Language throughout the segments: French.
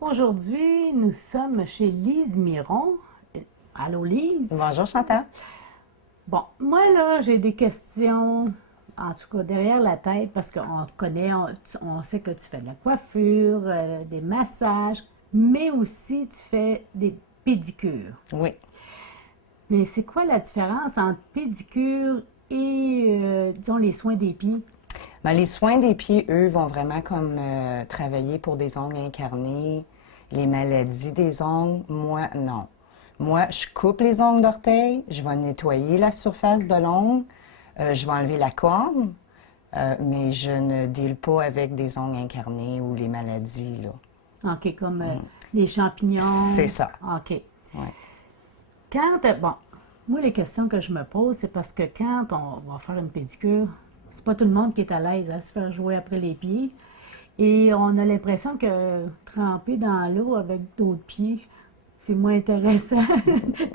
Aujourd'hui, nous sommes chez Lise Miron. Allô, Lise? Bonjour Chantal. Bon, moi, là, j'ai des questions, en tout cas, derrière la tête, parce qu'on te connaît, on sait que tu fais de la coiffure, des massages, mais aussi tu fais des pédicures. Oui. Mais c'est quoi la différence entre pédicure et, disons, les soins des pieds? Ben, les soins des pieds, eux, vont vraiment comme travailler pour des ongles incarnés, les maladies des ongles. Moi, non. Moi, je coupe les ongles d'orteil, je vais nettoyer la surface de l'ongle, je vais enlever la corne, mais je ne deal pas avec des ongles incarnés ou les maladies, là. OK, comme les champignons. C'est ça. OK. Ouais. Bon, moi, les questions que je me pose, c'est parce que quand on va faire une pédicure, c'est pas tout le monde qui est à l'aise à se faire jouer après les pieds. Et on a l'impression que tremper dans l'eau avec d'autres pieds, c'est moins intéressant.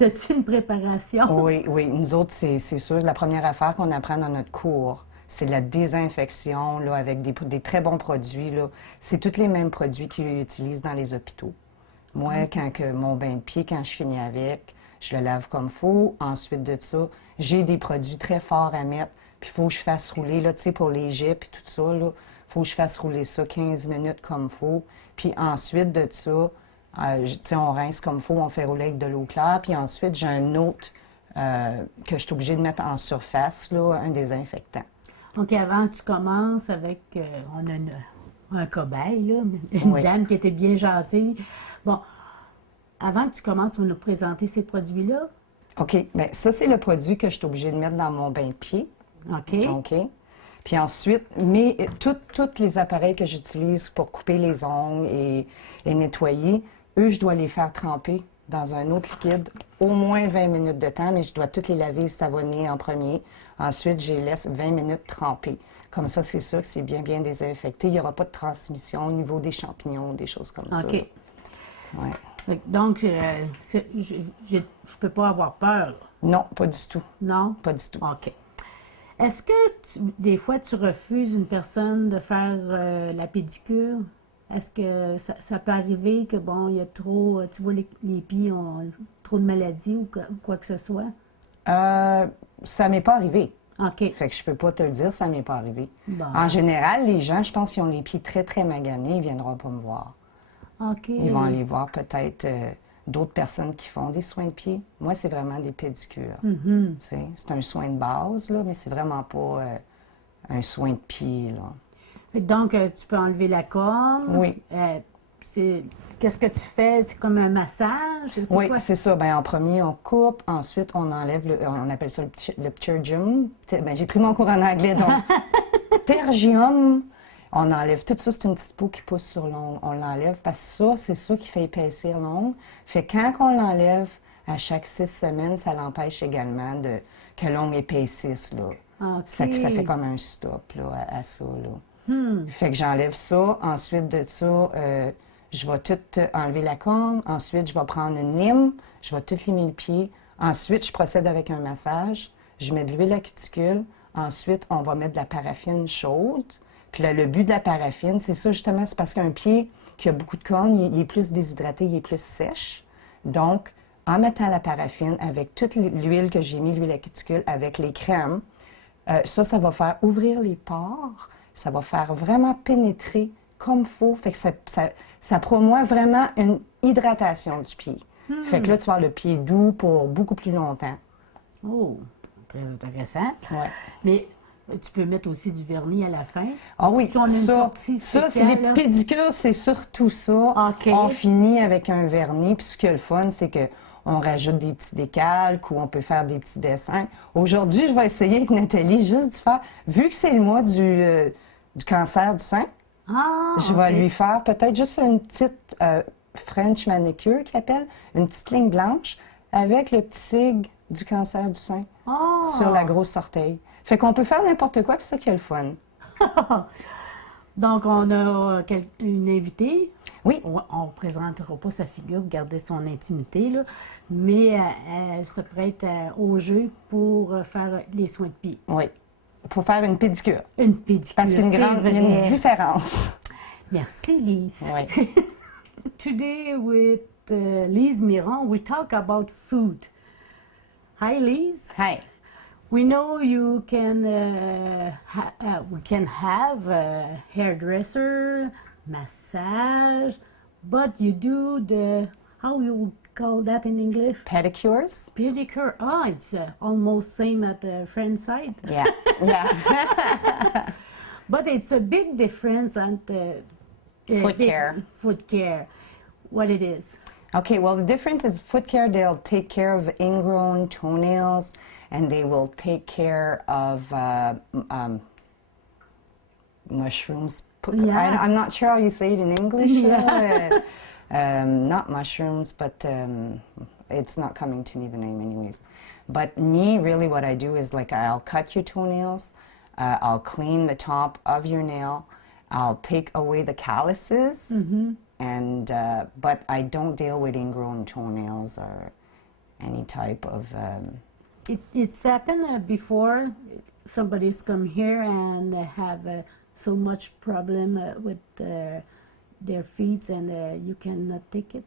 As-tu une préparation? Oui, oui. Nous autres, c'est sûr, la première affaire qu'on apprend dans notre cours, c'est la désinfection, là, avec des très bons produits, là. C'est tous les mêmes produits qu'ils utilisent dans les hôpitaux. Moi, mon bain de pied, quand je finis avec, je le lave comme il faut. Ensuite de ça, j'ai des produits très forts à mettre. Puis il faut que je fasse rouler, là, tu sais, pour les jets puis tout ça, là, il faut que je fasse rouler ça 15 minutes comme il faut. Puis ensuite de ça, tu sais, on rince comme il faut, on fait rouler avec de l'eau claire. Puis ensuite, j'ai un autre que je suis obligée de mettre en surface, là, un désinfectant. Donc, avant que tu commences avec, on a un cobaye, là, une Oui. dame qui était bien gentille. Bon, avant que tu commences, tu vas nous présenter ces produits-là. OK. Bien, ça, c'est le produit que je suis obligée de mettre dans mon bain de pied. OK. OK. Puis ensuite, tous les appareils que j'utilise pour couper les ongles et nettoyer, eux, je dois les faire tremper dans un autre liquide, au moins 20 minutes de temps, mais je dois toutes les laver et savonner en premier. Ensuite, je les laisse 20 minutes tremper. Comme ça, c'est sûr que c'est bien, bien désinfecté. Il n'y aura pas de transmission au niveau des champignons, des choses comme ça. OK. là. Ouais. Donc, je peux pas avoir peur, Non, pas du tout. non? Pas du tout. OK. Est-ce que des fois tu refuses une personne de faire la pédicure? Est-ce que ça peut arriver que, bon, il y a trop, tu vois, les pieds ont trop de maladies ou quoi que ce soit? Ça m'est pas arrivé. OK. Fait que je peux pas te le dire, ça m'est pas arrivé. Bon. En général, les gens, je pense, qui ont les pieds très, très maganés, ils viendront pas me voir. OK. Ils vont aller voir peut-être d'autres personnes qui font des soins de pieds. Moi, c'est vraiment des pédicures. Tu sais, c'est un soin de base, là, mais c'est vraiment pas un soin de pied, là. Donc, tu peux enlever la corne. Oui. Qu'est-ce que tu fais? C'est comme un massage? C'est Oui, quoi? c'est ça. Ben, en premier, on coupe. Ensuite, on enlève, on appelle ça le pterygium. Ben, j'ai pris mon cours en anglais, donc pterygium. On enlève tout ça, c'est une petite peau qui pousse sur l'ongle. On l'enlève parce que ça, c'est ça qui fait épaissir l'ongle. Fait que quand on l'enlève, à chaque 6 semaines, ça l'empêche également que l'ongle épaississe, là. OK. Ça fait comme un stop, là, à ça, là. Fait que j'enlève ça. Ensuite de ça, je vais tout enlever la corne. Ensuite, je vais prendre une lime. Je vais tout limer le pied. Ensuite, je procède avec un massage. Je mets de l'huile à cuticule. Ensuite, on va mettre de la paraffine chaude. Puis là, le but de la paraffine, c'est ça justement, c'est parce qu'un pied qui a beaucoup de cornes, il est plus déshydraté, il est plus sèche. Donc, en mettant la paraffine avec toute l'huile que j'ai mis, l'huile à cuticule, avec les crèmes, ça va faire ouvrir les pores, ça va faire vraiment pénétrer comme il faut. Fait que ça promeut vraiment une hydratation du pied. Fait que là, tu vas avoir le pied doux pour beaucoup plus longtemps. Oh, très intéressant. Ouais. Mais tu peux mettre aussi du vernis à la fin. Ah oui, Tu en as une sortie c'est spéciale, les là? pédicures, c'est surtout ça. OK. On finit avec un vernis, puis ce qui est le fun, c'est que on rajoute des petits décalques ou on peut faire des petits dessins. Aujourd'hui, je vais essayer avec Nathalie juste de faire, vu que c'est le mois du cancer du sein, Ah, je vais OK. lui faire peut-être juste une petite French manicure qu'il appelle, une petite ligne blanche avec le petit signe du cancer du sein Ah! sur la grosse orteil. Fait qu'on peut faire n'importe quoi, puis c'est ça qui est le fun. Donc, on a une invitée. Oui. On ne présentera pas sa figure, garder son intimité, là, mais elle se prête au jeu pour faire les soins de pied. Oui. Pour faire une pédicure. Une pédicure, Parce qu'il y a c'est il y a une vrai. différence. Merci, Lise. Oui. Today with Lise Miron, we talk about food. Hi, Lise. Hi. We know you can we can have a hairdresser, massage, but you do the how you call that in English? Pedicures? Pedicure. Oh, it's almost same at the French side. Yeah. Yeah. But it's a big difference on Foot care. Foot care. What it is. Okay, well, the difference is foot care, they'll take care of ingrown toenails, and they will take care of mushrooms. Yeah. I'm not sure how you say it in English. Yeah. Not mushrooms, but it's not coming to me, the name anyways. But me, really what I do is like I'll cut your toenails, I'll clean the top of your nail, I'll take away the calluses, and but I don't deal with ingrown toenails or any type of... It's happened before somebody's come here and have so much problem with their feet and you cannot take it.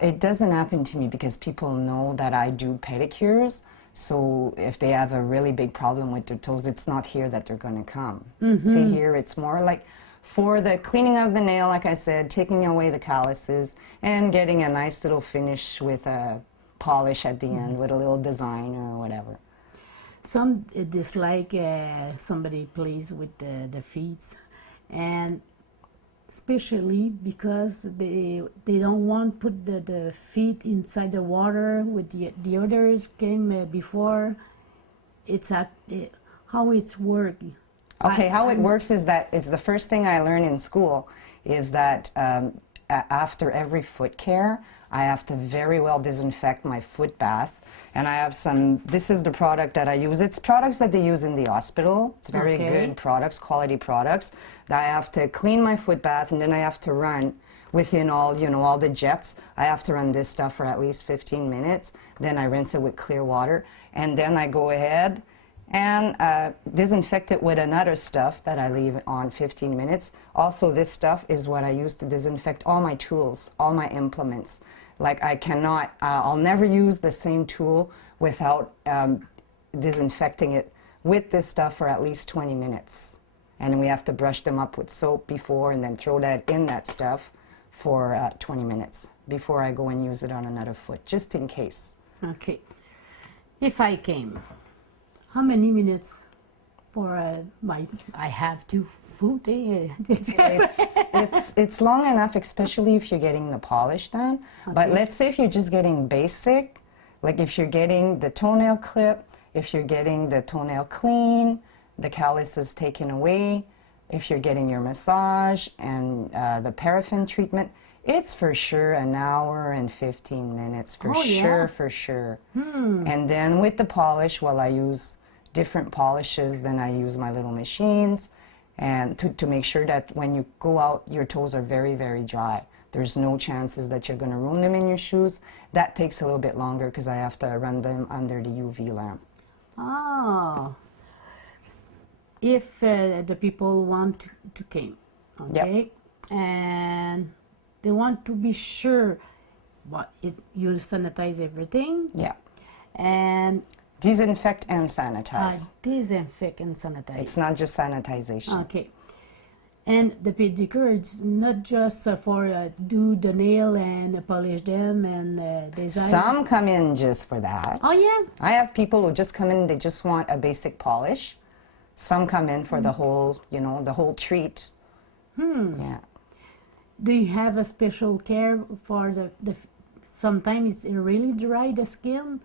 It doesn't happen to me because people know that I do pedicures. So if they have a really big problem with their toes, it's not here that they're going to come. To here, it's more like for the cleaning of the nail, like I said, taking away the calluses and getting a nice little finish with a polish at the end with a little design or whatever. Some dislike somebody plays with the feet, and especially because they don't want to put the feet inside the water with the others came before. It's how it's working. Okay, how it works is that it's the first thing I learned in school is that after every foot care, I have to very well disinfect my foot bath. And I have some, this is the product that I use. It's products that they use in the hospital. It's very good products, quality products. That I have to clean my foot bath and then I have to run within all, you know, all the jets. I have to run this stuff for at least 15 minutes. Then I rinse it with clear water. And then I go ahead and disinfect it with another stuff that I leave on 15 minutes. Also, this stuff is what I use to disinfect all my tools, all my implements. Like I cannot, I'll never use the same tool without disinfecting it with this stuff for at least 20 minutes. And we have to brush them up with soap before and then throw that in that stuff for 20 minutes before I go and use it on another foot, just in case. Okay. If I came, how many minutes for I have to food? It's long enough, especially if you're getting the polish done. Okay. But let's say if you're just getting basic, like if you're getting the toenail clip, if you're getting the toenail clean, the callus is taken away, if you're getting your massage and the paraffin treatment, it's for sure an hour and 15 minutes, for sure. And then with the polish, well, I use different polishes, then I use my little machines, and to make sure that when you go out, your toes are very, very dry. There's no chances that you're going to ruin them in your shoes. That takes a little bit longer because I have to run them under the UV lamp. Oh. If the people want to came, okay, and they want to be sure you'll sanitize everything. Yeah. And disinfect and sanitize. Disinfect and sanitize. It's not just sanitization. Okay. And the pedicure, it's not just for do the nail and polish them and design. Some come in just for that. Oh, yeah? I have people who just come in, they just want a basic polish. Some come in for the whole, you know, the whole treat. Yeah. Do you have a special care for the sometimes it's really dry, the skin?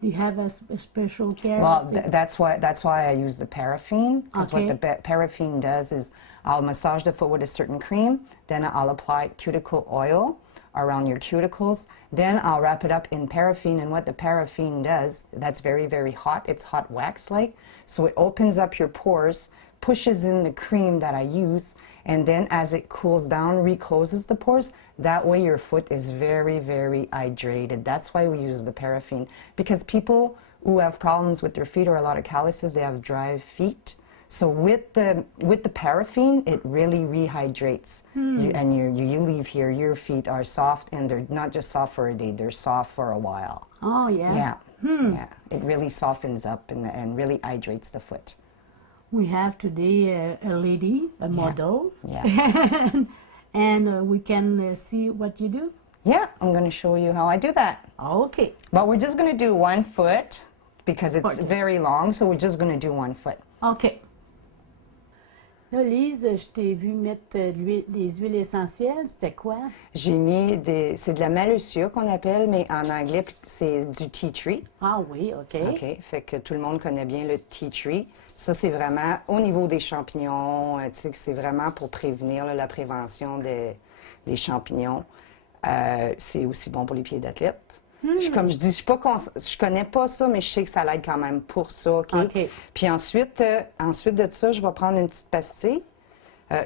Do you have a special care? Well, that's why I use the paraffin, because what the paraffin does is I'll massage the foot with a certain cream, then I'll apply cuticle oil around your cuticles, then I'll wrap it up in paraffin, and what the paraffin does, that's very, very hot, it's hot wax-like, so it opens up your pores, pushes in the cream that I use, and then as it cools down, recloses the pores. That way your foot is very, very hydrated. That's why we use the paraffin. Because people who have problems with their feet or a lot of calluses, they have dry feet. So with the paraffin, it really rehydrates. And you leave here, your feet are soft, and they're not just soft for a day, they're soft for a while. Oh, yeah. Yeah, yeah. It really softens up and really hydrates the foot. We have today a lady, a model. Yeah. And we can see what you do. Yeah, I'm going to show you how I do that. Okay. But we're just going to do one foot because it's very long, so we're just going to do one foot. OK. Là, Lise, je t'ai vu mettre des huiles essentielles. C'était quoi? J'ai mis c'est de la Malusia qu'on appelle, mais en anglais, c'est du tea tree. Ah oui, OK. OK, fait que tout le monde connaît bien le tea tree. Ça, c'est vraiment au niveau des champignons, tu sais, c'est vraiment pour prévenir là, la prévention des champignons. C'est aussi bon pour les pieds d'athlète. Comme je dis, je connais pas ça, mais je sais que ça l'aide quand même pour ça, OK? Puis ensuite de ça, je vais prendre une petite pastille.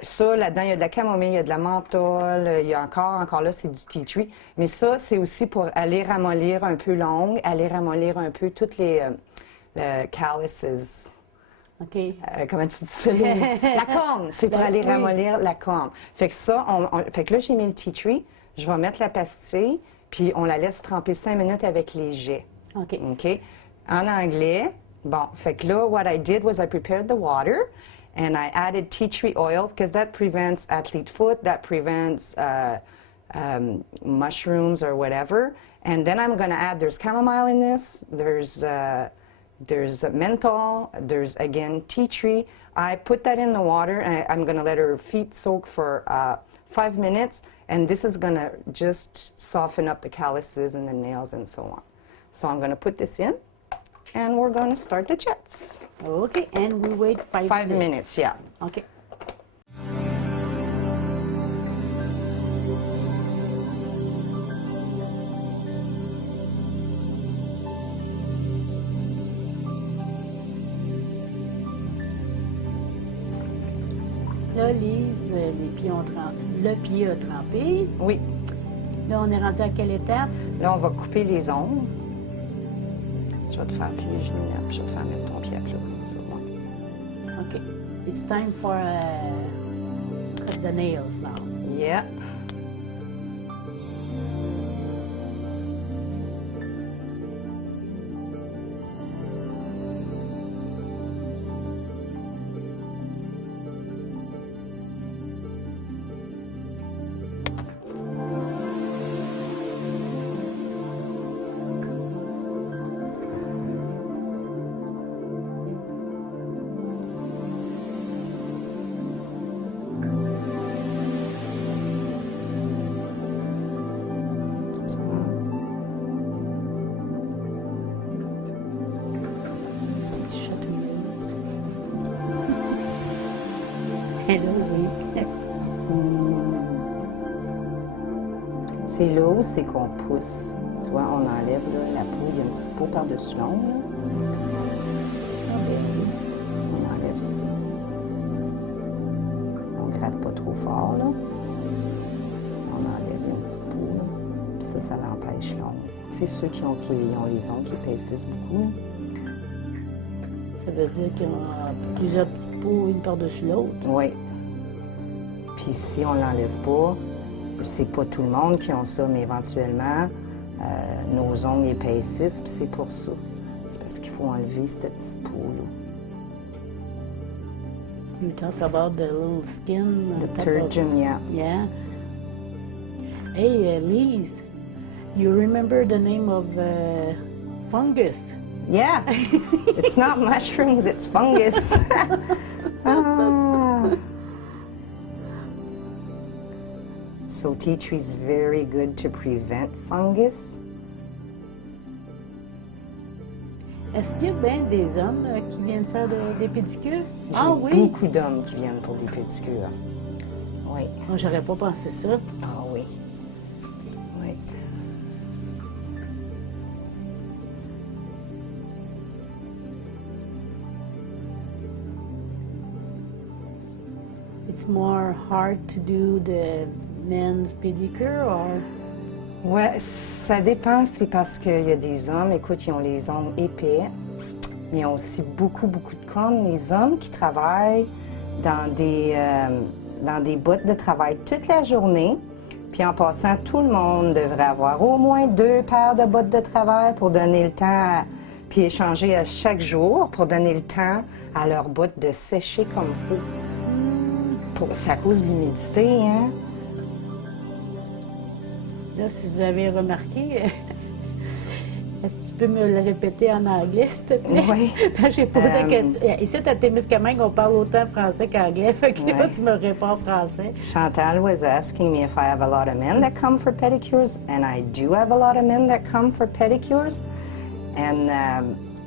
Ça, là-dedans, il y a de la camomille, il y a de la menthol, il y a encore là, c'est du tea tree. Mais ça, c'est aussi pour aller ramollir un peu l'ongle, aller ramollir un peu toutes les calluses. OK. Comment tu dis ça? La corne, c'est pour aller ramollir la corne. Fait que ça, fait que là, j'ai mis le tea tree, je vais mettre la pastille, puis on la laisse tremper 5 minutes avec les jets. OK. OK? En anglais, bon, fait que là, what I did was I prepared the water and I added tea tree oil because that prevents athlete foot, that prevents mushrooms or whatever. And then I'm going to add, there's chamomile in this, there's menthol, there's, again, tea tree. I put that in the water, and I'm going to let her feet soak for 5 minutes, and this is going to just soften up the calluses and the nails and so on. So I'm going to put this in, and we're going to start the jets. OK, and we wait 5 minutes. 5 minutes, yeah. OK. Là, Lise, le pied a trempé. Oui. Là, on est rendu à quelle étape? Là, on va couper les ongles. Je vais te faire plier les genoux, là, puis je vais te faire mettre ton pied à plat comme ça. Ouais. OK. It's time for cut the nails now. Yeah. Hello, oui. C'est là où c'est qu'on pousse. Tu vois, on enlève là, la peau, il y a une petite peau par-dessus l'ongle. Ah ben oui. On enlève ça. On gratte pas trop fort, là. On enlève une petite peau, là. Puis ça l'empêche l'ongle. Tu sais, ceux qui ont les ongles qui épaississent beaucoup, là. Ça veut dire qu'il y a plusieurs petites peaux, une par-dessus l'autre. Oui. Puis si on l'enlève pas, c'est pas tout le monde qui a ça, mais éventuellement, nos ongles épaississent, puis c'est pour ça. C'est parce qu'il faut enlever cette petite peau-là. You talk about the little skin. The tertium, yeah. Yeah. Hey, Lise, you remember the name of fungus? Yeah, it's not mushrooms, it's fungus. Ah. So tea tree is very good to prevent fungus. Est-ce qu'il y a bien des hommes qui viennent faire des pédicures? Ah oui? Beaucoup d'hommes qui viennent pour des pédicures. Oui. Moi, j'aurais pas pensé ça. Ah oui. Oui. It's more hard to do the men's pedicure or? Ouais, ça dépend. C'est parce qu'il y a des hommes, écoute, ils ont les ongles épais. Mais ils ont aussi beaucoup, beaucoup de cornes. Les hommes qui travaillent dans des bottes de travail toute la journée. Puis en passant, tout le monde devrait avoir au moins 2 paires de bottes de travail pour donner le temps, puis échanger à chaque jour pour donner le temps à leurs bottes de sécher comme il faut. C'est à cause de l'humidité, hein? Là, si vous avez remarqué, est-ce que tu peux me le répéter en anglais, s'il te plaît? Oui. J'ai posé la question. Ici, à Témiscamingue, on parle autant français qu'anglais. Fait que là, tu me réponds en français. Chantal was asking me if I have a lot of men that come for pedicures, and I do have a lot of men that come for pedicures. And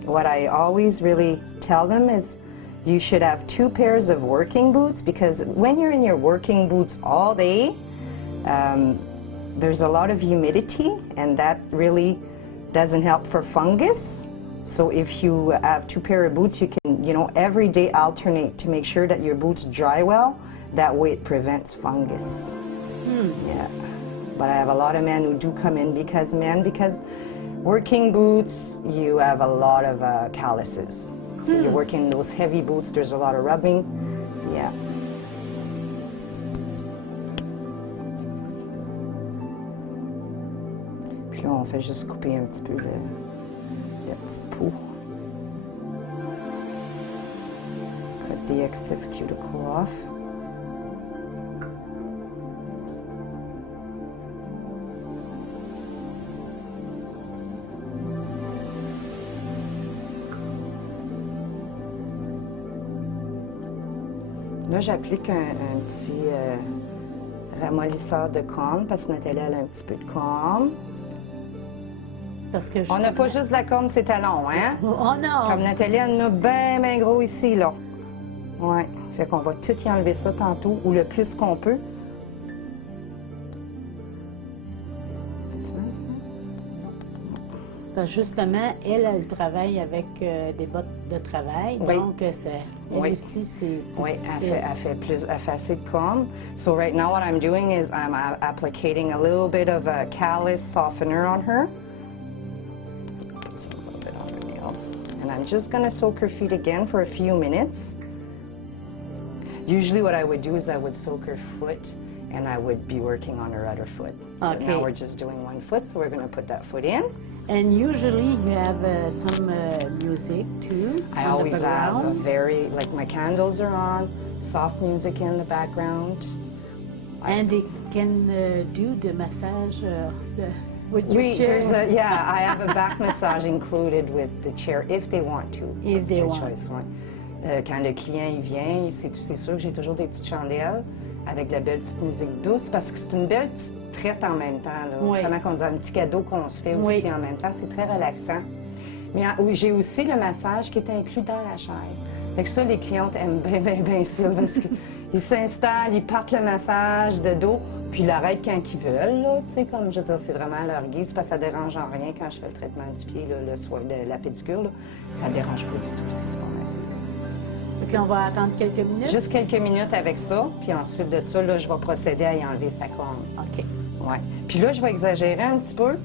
what I always really tell them is you should have 2 pairs of working boots, because when you're in your working boots all day, there's a lot of humidity, and that really doesn't help for fungus. So if you have 2 pair of boots, you can, every day alternate to make sure that your boots dry well. That way it prevents fungus. Yeah. But I have a lot of men who do come in because working boots, you have a lot of calluses. So you're working those heavy boots, there's a lot of rubbing. Yeah. Puis là, on fait juste couper un petit peu la petite peau. Cut the excess cuticle off. Là, j'applique un petit ramollisseur de corne parce que Nathalie elle a un petit peu de corne. Parce que On n'a pas juste la corne, c'est talons, hein? Oh non! Comme Nathalie, elle en a bien, bien gros ici, là. Ouais. Fait qu'on va tout y enlever ça tantôt, ou le plus qu'on peut. Parce que justement, elle travaille avec des bottes de travail, Oui. donc elle Oui. aussi, c'est... Oui, elle fait assez de corne. So right now what I'm doing is I'm applicating a little bit of a callus softener on her. Put some little bit on her nails. And I'm just going to soak her feet again for a few minutes. Usually what I would do is I would soak her foot and I would be working on her other foot. But Okay. now we're just doing one foot, so we're going to put that foot in. And usually you have some music too. I on the always have a background. like my candles are on, soft music in the background. And they can do the massage with your chair. I have a back massage included with the chair if they want to. If It's they their want. choice, ouais. Quand le client il vient, c'est sûr que j'ai toujours des petites chandelles avec de la belle petite musique douce parce que c'est une belle petite traite en même temps. Là. Oui. Comment on dit, un petit cadeau qu'on se fait Oui. aussi en même temps. C'est très relaxant. Mais j'ai aussi le massage qui est inclus dans la chaise. Fait que ça, les clientes aiment bien, bien, bien ça parce qu'ils s'installent, ils partent le massage de dos, puis ils l'arrêtent quand ils veulent. Là, tu sais, comme je veux dire, c'est vraiment leur guise parce que ça dérange en rien quand je fais le traitement du pied, là, le soin de la pédicure. Là, ça dérange pas du tout si c'est pas massé. Donc là, on va attendre quelques minutes. Juste quelques minutes avec ça, puis ensuite de ça, là, je vais procéder à y enlever sa corne. OK. Ouais. Puis là, je vais exagérer un petit peu.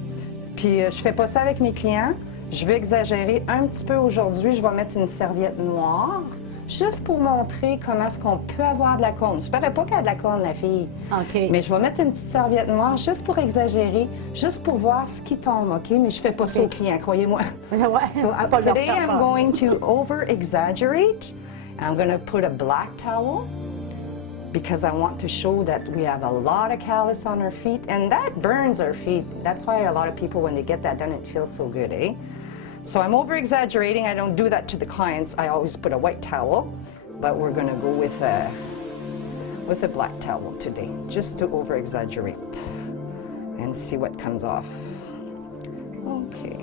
Puis je fais pas ça avec mes clients. Je vais exagérer un petit peu aujourd'hui. Je vais mettre une serviette noire, juste pour montrer comment est-ce qu'on peut avoir de la corne. Je ne parais pas qu'elle a de la corne, la fille. OK. Mais je vais mettre une petite serviette noire, juste pour exagérer, juste pour voir ce qui tombe, OK? Mais je fais pas ça aux clients, croyez-moi. Ouais. So Pas leur today faire I'm peur. going to over-exaggerate. I'm going to put a black towel because I want to show that we have a lot of callus on our feet, and that burns our feet. That's why a lot of people, when they get that done, it feels so good, eh? So I'm over-exaggerating. I don't do that to the clients. I always put a white towel, but we're going to go with a black towel today, just to over-exaggerate and see what comes off. Okay.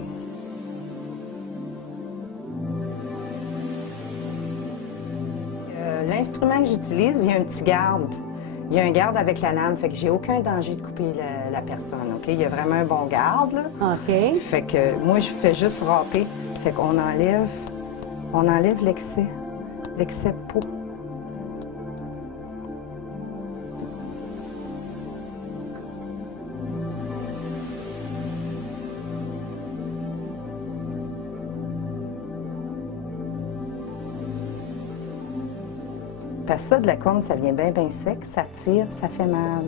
L'instrument que j'utilise, il y a un petit garde. Il y a un garde avec la lame, fait que j'ai aucun danger de couper la personne, OK? Il y a vraiment un bon garde, là. OK. Fait que moi, je fais juste râper. Fait qu'on enlève l'excès de peau. Parce que ça, de la corne, ça vient bien, bien sec, ça tire, ça fait mal.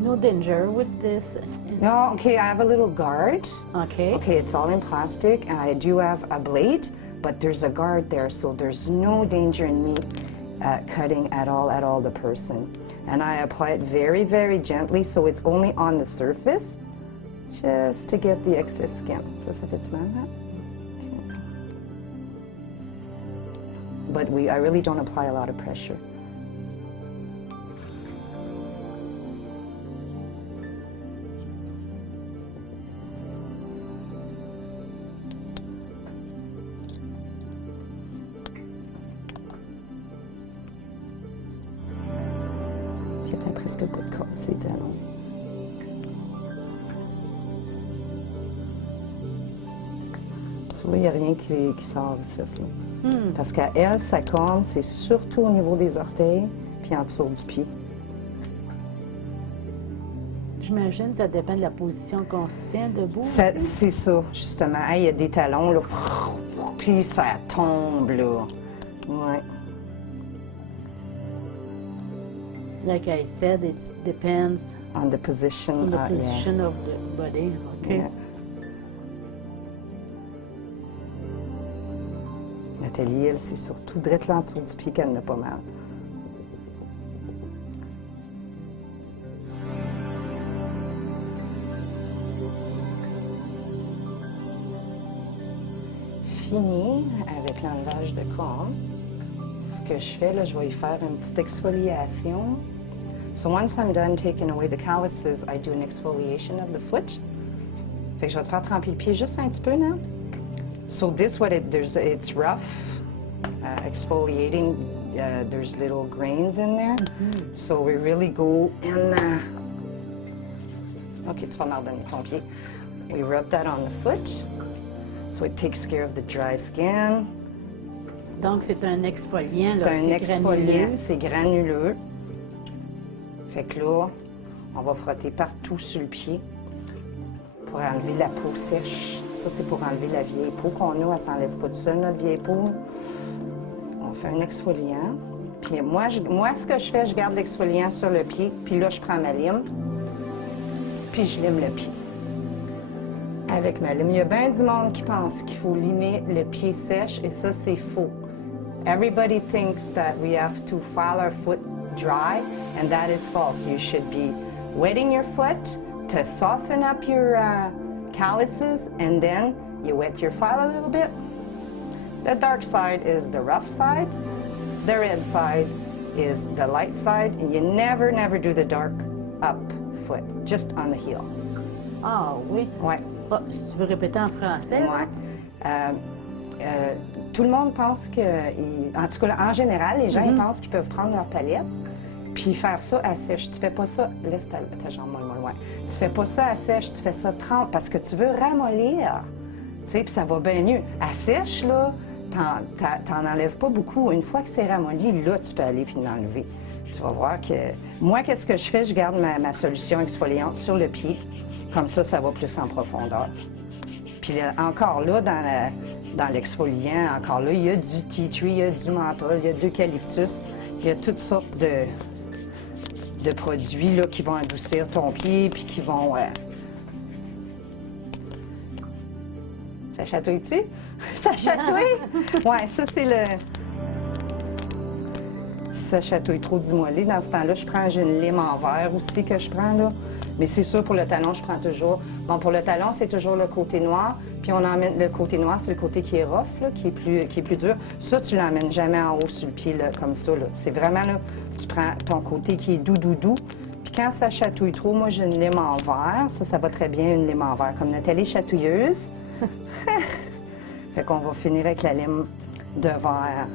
No danger with this. No, okay, I have a little guard. Okay. Okay, it's all in plastic, and I do have a blade, but there's a guard there, so there's no danger in me cutting at all the person. And I apply it very, very gently, so it's only on the surface, just to get the excess skin. Ça fait mal, hein? Okay. But I really don't apply a lot of pressure. J'étais presque pas de corne, c'est talons. Tu vois, il n'y a rien qui sort ici. Là. Parce qu'à elle, sa corne, c'est surtout au niveau des orteils puis en dessous du pied. J'imagine que ça dépend de la position qu'on se tient debout. C'est ça, justement. Il y a des talons, là, puis ça tombe, là. Ouais. Like I said, it depends On the position, on the position of the body. Okay. Yeah. Nathalie, elle, c'est surtout direct là en dessous du pied qu'elle n'a pas mal. Fini avec l'enlevage de corne. Ce que je fais, là, je vais y faire une petite exfoliation. So once I'm done taking away the calluses, I do an exfoliation of the foot. Fait que je vais te faire tremper le pied juste un petit peu, now. So this, it's rough, exfoliating. There's little grains in there. So we really go in. Okay, tu vas m'ardonner ton pied. We rub that on the foot. So it takes care of the dry skin. Donc, c'est un exfoliant. C'est un exfoliant, c'est granuleux. Fait que là, on va frotter partout sur le pied pour enlever la peau sèche. Ça, c'est pour enlever la vieille peau qu'on a. Elle ne s'enlève pas toute seule, notre vieille peau. On fait un exfoliant. Puis moi, ce que je fais, je garde l'exfoliant sur le pied. Puis là, je prends ma lime. Puis je lime le pied. Avec ma lime. Il y a bien du monde qui pense qu'il faut limer le pied sèche. Et ça, c'est faux. Everybody thinks that we have to file our foot dry, and that is false. You should be wetting your foot to soften up your calluses, and then you wet your file a little bit. The dark side is the rough side. The red side is the light side, and you never, never do the dark up foot, just on the heel. Ah oui? Ouais. Ah, si tu veux répéter en français? Ouais. Tout le monde pense que, en tout cas, en général, les gens ils pensent qu'ils peuvent prendre leur palette puis faire ça à sèche. Tu fais pas ça, laisse ta jambe moins loin. Tu fais pas ça à sèche, tu fais ça trempe parce que tu veux ramollir. Tu sais, puis ça va bien mieux. À sèche, là, t'en enlèves pas beaucoup. Une fois que c'est ramolli, là, tu peux aller puis l'enlever. Tu vas voir que... Moi, qu'est-ce que je fais? Je garde ma solution exfoliante sur le pied. Comme ça va plus en profondeur. Puis encore là, dans l'exfoliant, encore là, il y a du tea tree, il y a du menthol, il y a de l'eucalyptus, il y a toutes sortes de produits là, qui vont adoucir ton pied puis qui vont... Ça chatouille-tu? Ça chatouille? Ouais, ça c'est le... Ça chatouille trop, dis-moi. Dans ce temps-là, je prends, j'ai une lime en verre aussi que je prends, là. Mais c'est sûr, pour le talon, je prends toujours... Bon, pour le talon, c'est toujours le côté noir. Puis on emmène le côté noir, c'est le côté qui est rough, là, qui est plus dur. Ça, tu l'emmènes jamais en haut sur le pied, là, comme ça, là. C'est vraiment, là, tu prends ton côté qui est doux. Puis quand ça chatouille trop, moi, j'ai une lime en verre. Ça va très bien, une lime en verre. Comme Nathalie chatouilleuse. Fait qu'on va finir avec la lime de verre.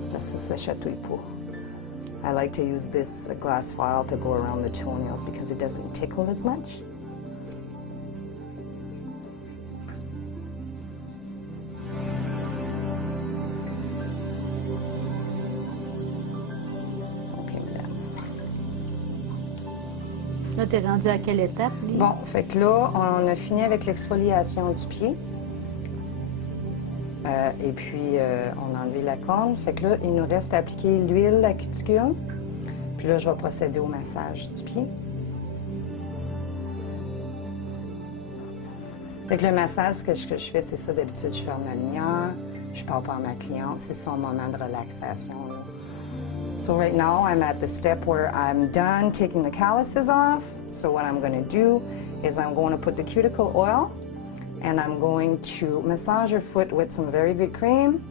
C'est parce que ça chatouille pas. I like to use this glass file to go around the toenails because it doesn't tickle as much. OK, madame. Là, t'es rendu à quelle étape, Lise? Bon, fait que là, on a fini avec l'exfoliation du pied. Et puis, on a enlevé la corne. Fait que là, il nous reste à appliquer l'huile à la cuticule. Puis là, je vais procéder au massage du pied. Fait que le massage, ce que je fais, c'est ça. D'habitude, je ferme la lumière, je parle pas à ma cliente. C'est son moment de relaxation, là. So right now, I'm at the step where I'm done taking the calluses off. So what I'm going to do is I'm going to put the cuticle oil and I'm going to massage your foot with some very good cream.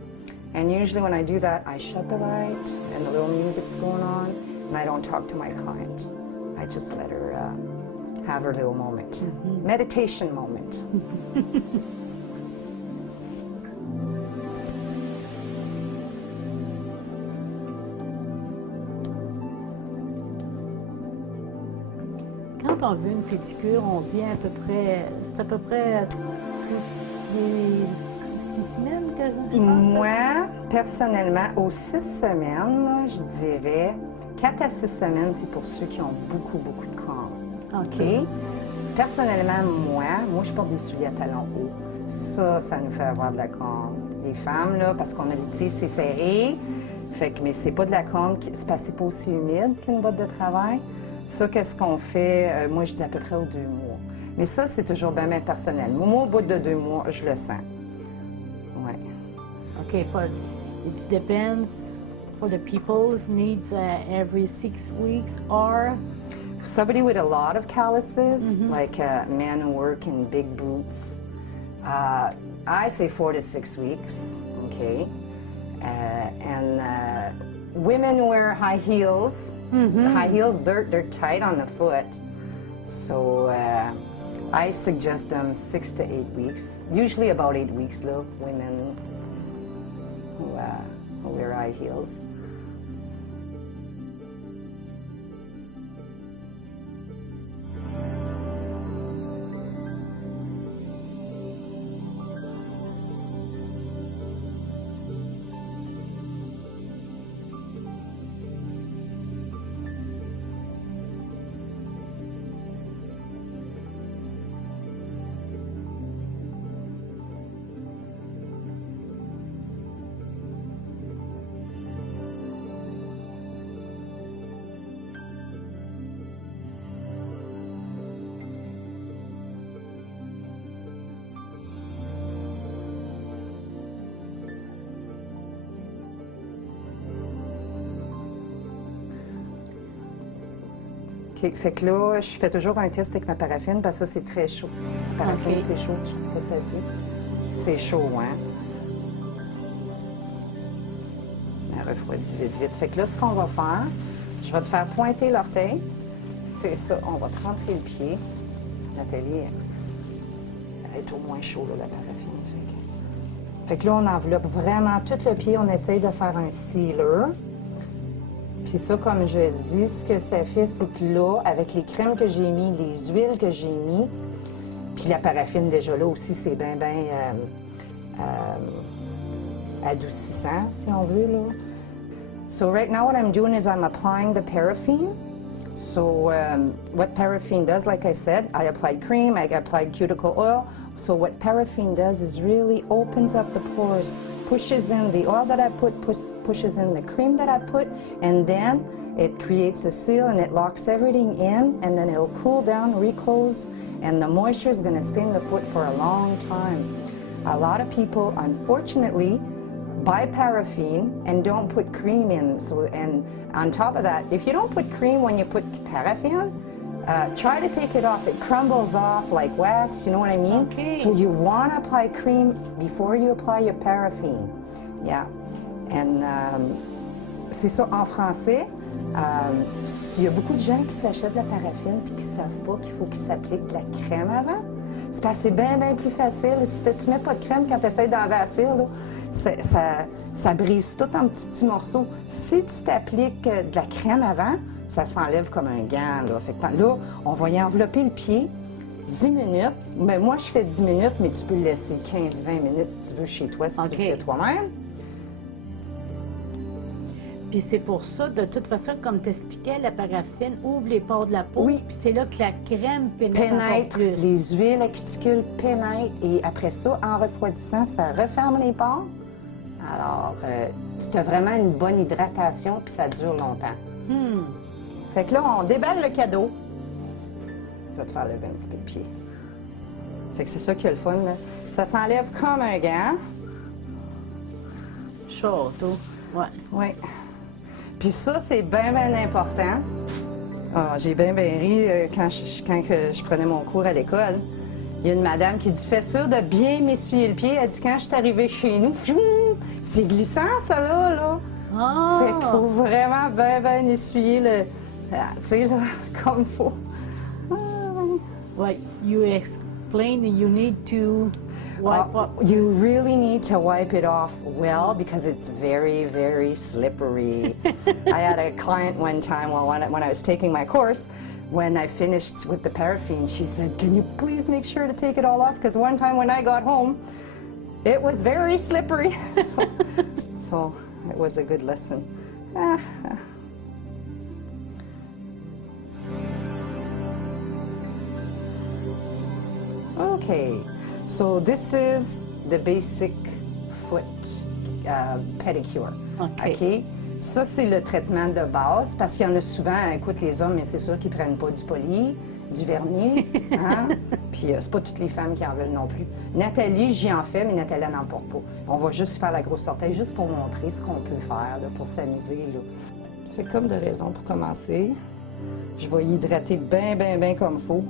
And usually when I do that, I shut the light and the little music's going on and I don't talk to my client. I just let her have her little moment. Meditation moment. Quand on veut une pédicure, on vient à peu près, c'est à peu près toutes les 6 semaines que je pense. Moi, personnellement, aux 6 semaines, là, je dirais 4 à 6 semaines, c'est pour ceux qui ont beaucoup de cornes. OK. Personnellement, moi, je porte des souliers à talons hauts. Ça nous fait avoir de la corne. Les femmes, là, parce qu'on a le pied, c'est serré. Fait que, mais c'est pas de la corne, c'est parce que c'est pas aussi humide qu'une botte de travail. Ça, qu'est-ce qu'on fait? Moi, je dis à peu près aux 2 mois. Mais ça, c'est toujours bien personnel. Moi, au bout de 2 mois, je le sens. Ouais. OK, it depends for the people's needs every 6 weeks or... Somebody with a lot of calluses, like men who work in big boots, I say 4 to 6 weeks, okay? Women wear high heels. High heels, they're tight on the foot. So I suggest them 6 to 8 weeks. Usually about 8 weeks, though, women who wear high heels. OK. Fait que là, je fais toujours un test avec ma paraffine parce que ça, c'est très chaud. La paraffine, OK. c'est chaud. Qu'est-ce que ça dit? C'est chaud, hein? Elle refroidit vite. Fait que là, ce qu'on va faire, je vais te faire pointer l'orteil. C'est ça. On va te rentrer le pied. Nathalie, elle est au moins chaud, là, la paraffine. Fait que là, on enveloppe vraiment tout le pied. On essaye de faire un sealer. Puis ça, comme je dis, ce que ça fait, c'est que là, avec les crèmes que j'ai mis, les huiles que j'ai mis, puis la paraffine déjà là aussi, c'est bien adoucissant, si on veut, là. So right now what I'm doing is I'm applying the paraffin. So what paraffin does, like I said, I applied cream, I applied cuticle oil. So what paraffin does is really opens up the pores, pushes in the oil that I put, pushes in the cream that I put, and then it creates a seal and it locks everything in, and then it'll cool down, reclose, and the moisture is going to stay in the foot for a long time. A lot of people, unfortunately, buy paraffin and don't put cream in. So, and on top of that, if you don't put cream when you put paraffin, try to take it off. It crumbles off like wax, you know what I mean? Okay. So you want to apply cream before you apply your paraffin. Yeah. And c'est ça en français. S'il y a beaucoup de gens qui s'achètent de la paraffine et qui ne savent pas qu'il faut qu'ils s'appliquent de la crème avant, c'est parce que c'est bien plus facile. Si tu mets pas de crème quand tu essaies d'envasser, là, ça brise tout en petits morceaux. Si tu t'appliques de la crème avant, ça s'enlève comme un gant. Là, fait que là, on va y envelopper le pied 10 minutes. Mais moi, je fais 10 minutes, mais tu peux le laisser 15-20 minutes si tu veux chez toi, si tu le fais toi-même. Puis c'est pour ça, de toute façon, comme tu expliquais, la paraffine ouvre les pores de la peau. Oui. Puis c'est là que la crème pénètre encore plus. Les huiles à cuticule pénètrent et après ça, en refroidissant, ça referme les pores. Alors, tu as vraiment une bonne hydratation puis ça dure longtemps. Fait que là, on déballe le cadeau. Je vais te faire lever un petit peu le pied. Fait que c'est ça qui est le fun, là. Ça s'enlève comme un gant. Château, ouais. Oui. Puis ça, c'est bien, bien important. Ah, j'ai bien, bien ri quand je prenais mon cours à l'école. Il y a une madame qui dit « Fais sûr de bien m'essuyer le pied. » Elle dit « Quand je suis arrivée chez nous, c'est glissant, ça, là. Ah! Fait qu'il faut vraiment bien, bien essuyer le... Tu sais, là, comme il faut. Ouais, you explain that you need to wipe up. You really need to wipe it off well because it's very, very slippery. I had a client one time when I was taking my course, when I finished with the paraffin, she said, "Can you please make sure to take it all off?" Because one time when I got home, it was very slippery. So it was a good lesson. Okay, so this is the basic foot pedicure. OK. Ça, c'est le traitement de base, parce qu'il y en a souvent, écoute, les hommes, mais c'est sûr qu'ils prennent pas du poli, du vernis, hein? Puis c'est pas toutes les femmes qui en veulent non plus. Nathalie, j'y en fais, mais Nathalie n'en porte pas. On va juste faire la grosse orteil, juste pour montrer ce qu'on peut faire, là, pour s'amuser, là. Fait comme de raison pour commencer, je vais hydrater bien, bien, bien comme il faut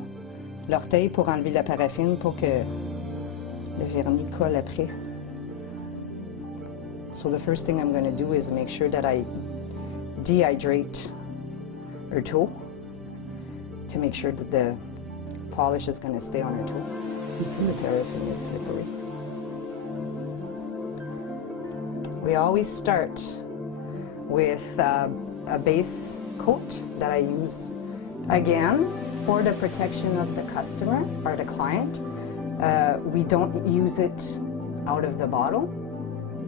l'orteil pour enlever la paraffine pour que le vernis colle après. So the first thing I'm going to do is make sure that I dehydrate her toe to make sure that the polish is going to stay on her toe because the paraffin is slippery. We always start with a base coat that I use again for the protection of the customer or the client. We don't use it out of the bottle.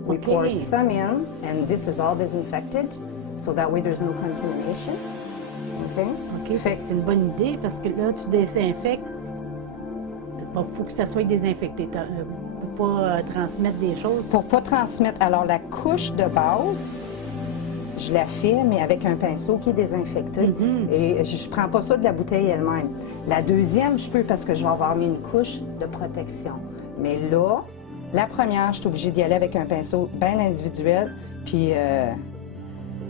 We pour some in, and this is all disinfected, so that way there's no contamination. Okay? OK, c'est une bonne idée parce que là, tu désinfectes. Bon, il faut que ça soit désinfecté pour ne pas transmettre des choses. Pour pas transmettre. Alors, la couche de base, je la fais, mais avec un pinceau qui est désinfecté. Et je ne prends pas ça de la bouteille elle-même. La deuxième, je peux parce que je vais avoir mis une couche de protection. Mais là, la première, je suis obligée d'y aller avec un pinceau bien individuel, puis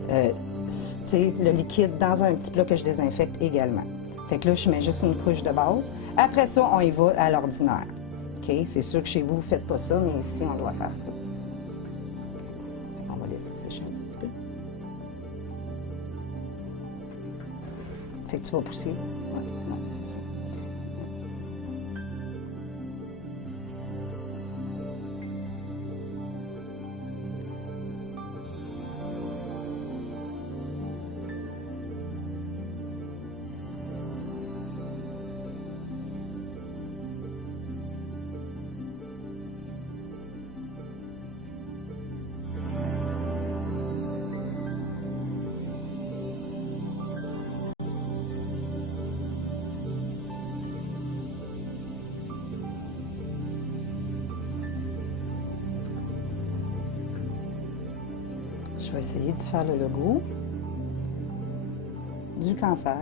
tu sais, le liquide dans un petit plat que je désinfecte également. Fait que là, je mets juste une couche de base. Après ça, on y va à l'ordinaire. OK? C'est sûr que chez vous, vous ne faites pas ça, mais ici, on doit faire ça. On va laisser sécher un petit peu. Fait que tu vas pousser. Ouais, c'est ça. Je vais essayer de faire le logo du cancer.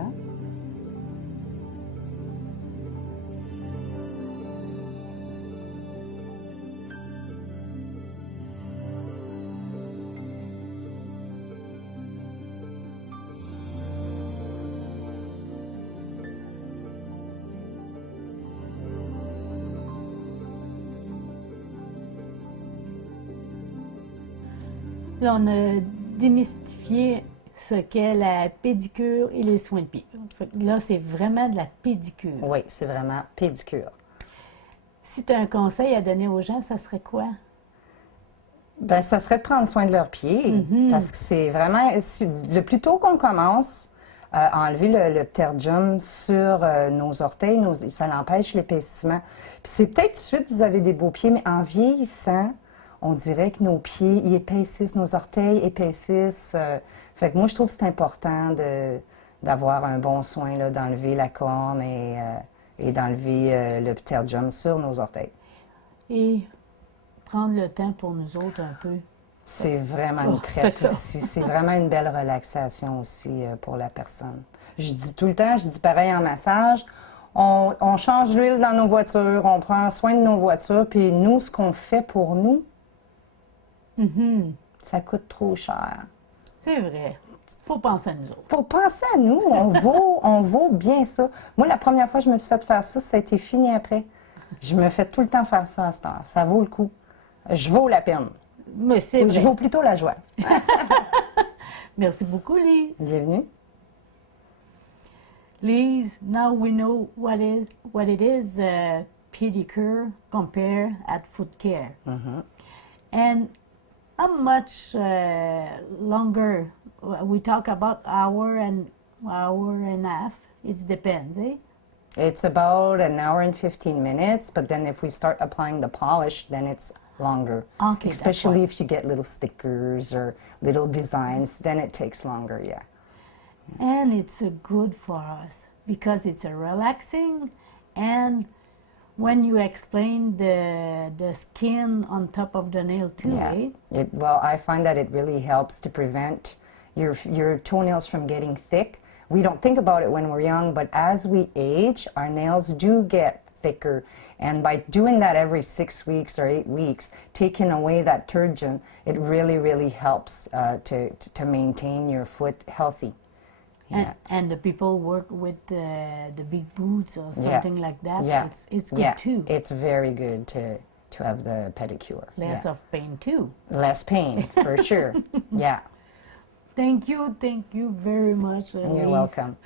Là, on a démystifié ce qu'est la pédicure et les soins de pied. Là, c'est vraiment de la pédicure. Oui, c'est vraiment pédicure. Si tu as un conseil à donner aux gens, ça serait quoi? Bien, ça serait de prendre soin de leurs pieds, parce que c'est vraiment... le plus tôt qu'on commence à enlever le pterygium sur nos orteils, ça l'empêche l'épaississement. Puis c'est peut-être tout de suite, vous avez des beaux pieds, mais en vieillissant, on dirait que nos pieds, ils épaississent, nos orteils épaississent. Fait que moi, je trouve que c'est important d'avoir un bon soin, là, d'enlever la corne et d'enlever le pterygium sur nos orteils. Et prendre le temps pour nous autres un peu. C'est vraiment Oh, une traite c'est ça. aussi. C'est vraiment une belle relaxation aussi pour la personne. Je dis tout le temps, je dis pareil en massage, on change l'huile dans nos voitures, on prend soin de nos voitures, puis nous, ce qu'on fait pour nous, ça coûte trop cher. C'est vrai. Faut penser à nous autres. Faut penser à nous, on vaut bien ça. Moi, la première fois que je me suis fait faire ça, ça a été fini après. Je me fais tout le temps faire ça à cette heure. Ça vaut le coup. Je vaux la peine. Mais c'est Je vrai. vaux plutôt la joie. Merci beaucoup, Lise. Bienvenue. Lise, now we know what it is pedicure compared at foot care. And how much longer we talk about hour and a half? It depends, eh? It's about an hour and 15 minutes, but then if we start applying the polish, then it's longer. Okay, that's Especially why. if you get little stickers or little designs, then it takes longer, yeah. And it's good for us because it's a relaxing, and when you explain the skin on top of the nail too, Yeah. eh? Well, I find that it really helps to prevent your toenails from getting thick. We don't think about it when we're young, but as we age, our nails do get thicker. And by doing that every 6 weeks or 8 weeks, taking away that turgid, it really, really helps to maintain your foot healthy. Yeah. And the people work with the big boots or Yeah. something like that. Yeah. It's good Yeah. too. It's very good to have the pedicure. Less Yeah. of pain too. Less pain, for sure. Yeah. Thank you very much. You're Elise. welcome.